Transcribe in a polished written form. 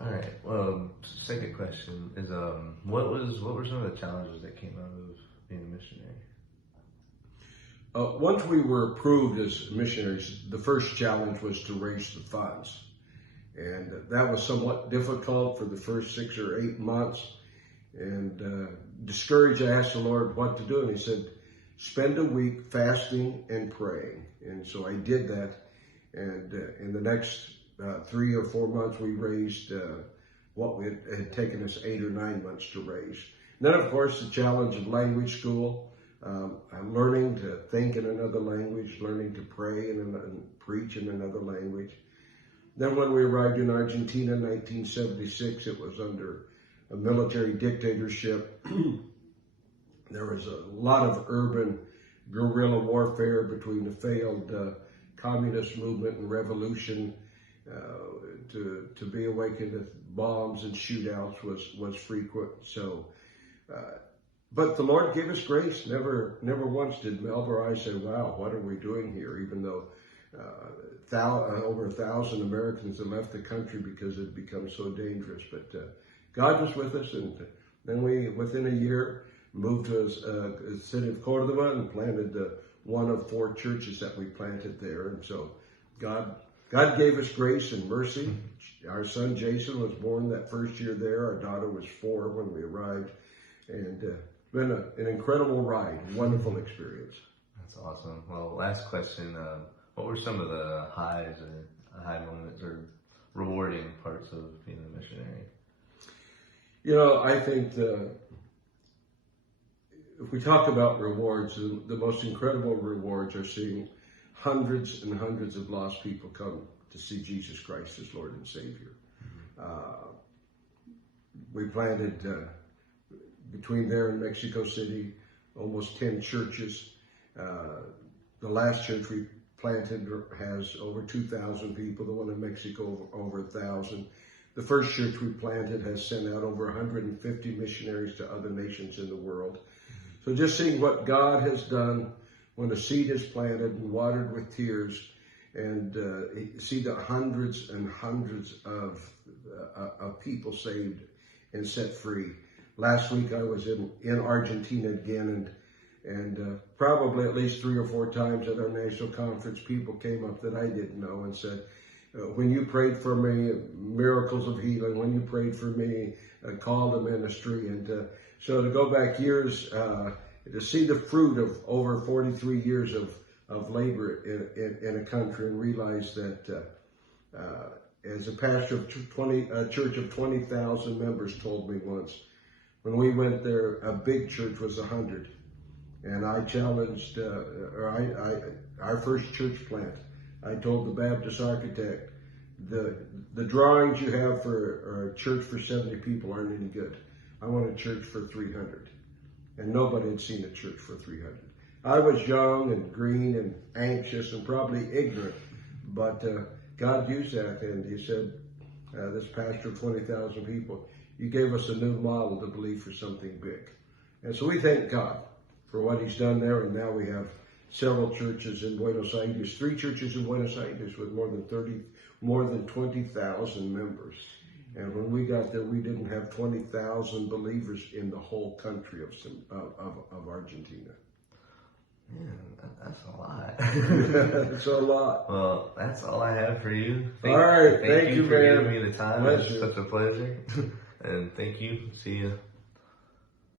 All right. Well, second question is, what were some of the challenges that came out of being a missionary? Once we were approved as missionaries, the first challenge was to raise the funds. And that was somewhat difficult for the first 6 or 8 months. And discouraged, I asked the Lord what to do. And He said, spend a week fasting and praying. And so I did that. And in the next 3 or 4 months, we raised what had taken us 8 or 9 months to raise. And then, of course, the challenge of language school. I'm learning to think in another language, learning to pray and preach in another language. Then when we arrived in Argentina in 1976, it was under a military dictatorship. There was a lot of urban guerrilla warfare between the failed communist movement and revolution. To be awakened with bombs and shootouts was frequent. So, but the Lord gave us grace. Never once did Melba or I say, wow, what are we doing here? Even though over 1,000 Americans had left the country because it had become so dangerous. But God was with us, and then we, within a year, moved to the city of Cordoba and planted one of 4 churches that we planted there. And so God gave us grace and mercy. Our son Jason was born that first year there. Our daughter was 4 when we arrived. And it's been an incredible ride, wonderful experience. That's awesome. Well, last question. What were some of the highs or high moments or rewarding parts of being a missionary? You know, I think if we talk about rewards, the most incredible rewards are seeing hundreds and hundreds of lost people come to see Jesus Christ as Lord and Savior. We planted, between there and Mexico City, almost 10 churches. The last church we planted has over 2,000 people. The one in Mexico, over 1,000. The first church we planted has sent out over 150 missionaries to other nations in the world. So just seeing what God has done when a seed is planted and watered with tears, and see the hundreds and hundreds of people saved and set free. Last week I was in Argentina again, and probably at least 3 or 4 times at our national conference, people came up that I didn't know and said, when you prayed for me, miracles of healing. When you prayed for me, a call to ministry. And so to go back years, to see the fruit of over 43 years of labor in a country, and realize that as a pastor of a church of 20,000 members told me once, when we went there, a big church was 100. And I challenged, our first church plant, I told the Baptist architect, the drawings you have for a church for 70 people aren't any good. I want a church for 300. And nobody had seen a church for 300. I was young and green and anxious and probably ignorant, but God used that, and He said, this pastor of 20,000 people, you gave us a new model to believe for something big. And so we thank God for what He's done there, and now we have several churches in Buenos Aires, 3 churches in Buenos Aires with more than 20,000 members. And when we got there, we didn't have 20,000 believers in the whole country of Argentina. Man, that's a lot. It's a lot. Well, that's all I have for you. All right. Thank you, for man. giving me the time. Bless It's you. such a pleasure. And thank you. See you.